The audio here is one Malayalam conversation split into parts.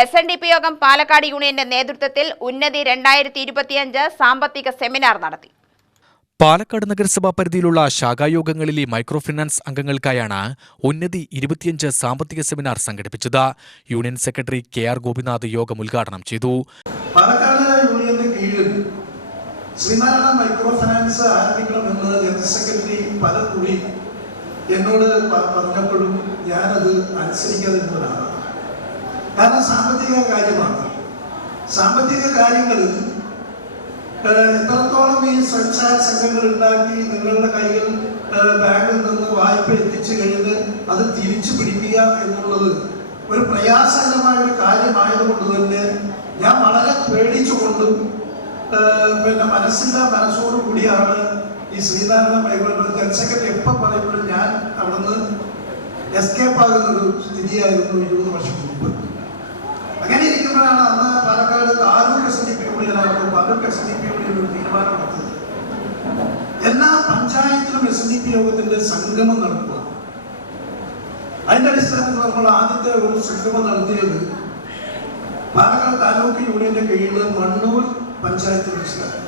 എസ് എൻ ഡി പി യോഗം പാലക്കാട് യൂണിയന്റെ നേതൃത്വത്തിൽ ഉന്നതി രണ്ടായിരത്തി ഇരുപത്തിയഞ്ച് സാമ്പത്തിക സെമിനാർ നടത്തി. പാലക്കാട് നഗരസഭാ പരിധിയിലുള്ള ശാഖായോഗങ്ങളിലെ മൈക്രോ ഫിനാൻസ് അംഗങ്ങൾക്കായാണ് ഉന്നതി ഇരുപത്തിയഞ്ച് സാമ്പത്തിക സെമിനാർ സംഘടിപ്പിച്ചത്. Union secretary K R Gopinath യോഗം ഉദ്ഘാടനം ചെയ്തു. പാലക്കാട് യൂണിയന്റെ കീഴിൽ ശ്രീനാരായണ മൈക്രോ ഫിനാൻസ് ആരംഭിക്കണമെന്ന് ജനറൽ സെക്രട്ടറി എന്നോട് പറഞ്ഞപ്പോഴും ഞാനത് അനുസരിക്കാതിരുന്നതാണ് കാരണം സാമ്പത്തിക കാര്യമാണ്. സാമ്പത്തിക കാര്യങ്ങളിൽ ഏഹ്, എത്രത്തോളം ഈ സ്വച്ഛാ സംഘങ്ങൾ ഉണ്ടാക്കി നിങ്ങളുടെ കയ്യിൽ ബാങ്കിൽ നിന്ന് വായ്പ എത്തിച്ചു കഴിഞ്ഞ് അത് തിരിച്ചു പിടിക്കുക എന്നുള്ളത് ഒരു പ്രയാസകരമായ ഒരു കാര്യമായതുകൊണ്ട് തന്നെ ഞാൻ വളരെ പേടിച്ചുകൊണ്ടും പിന്നെ മനസ്സില്ല മനസ്സോടു കൂടിയാണ് ഈ ശ്രീനാരായണ മൈഗ്രോ ജനറൽ എപ്പോൾ പറയുമ്പോഴും ഞാൻ അവിടുന്ന് എസ്കേപ്പ് ആകുന്ന ഒരു സ്ഥിതിയായിരുന്നു ഇരുപത് വർഷം മുമ്പ് അങ്ങനെ ഇരിക്കുമ്പോഴാണ് അന്ന് Palakkad taluk S D P taluk S D P യുടെ ഒരു തീരുമാനമാണ് എല്ലാ പഞ്ചായത്തിലും എസ് ഡി പി യോഗത്തിന്റെ സംഗമം നടത്തുക അതിന്റെ അടിസ്ഥാനത്തിൽ നമ്മൾ ആദ്യത്തെ ഒരു സംഗമം നടത്തിയത് പാലക്കാട് താലൂക്ക് യൂണിയന്റെ കീഴിൽ മണ്ണൂർ പഞ്ചായത്ത് വെച്ചിട്ടാണ്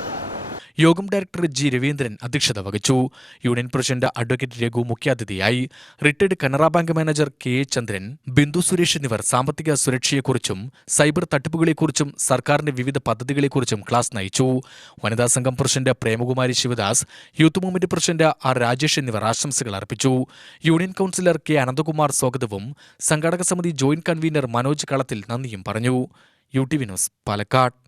യോഗം ഡയറക്ടർ ജി രവീന്ദ്രൻ അധ്യക്ഷത വഹിച്ചു. യൂണിയൻ പ്രസിഡന്റ് അഡ്വക്കേറ്റ് രഘു മുഖ്യാതിഥിയായി. Retired Canara bank manager K A Chandran Bindu Suresh എന്നിവർ സാമ്പത്തിക സുരക്ഷയെക്കുറിച്ചും സൈബർ തട്ടിപ്പുകളെക്കുറിച്ചും സർക്കാരിന്റെ വിവിധ പദ്ധതികളെക്കുറിച്ചും ക്ലാസ് നയിച്ചു. വനിതാ സംഘം president Premakumari Sivadas youth movement president R Rajesh എന്നിവർ ആശംസകൾ അർപ്പിച്ചു. യൂണിയൻ കൗൺസിലർ കെ അനന്തകുമാർ സ്വാഗതവും സംഘാടക സമിതി ജോയിന്റ് കൺവീനർ മനോജ് കളത്തിൽ നന്ദിയും പറഞ്ഞു. U T V news Palakkad.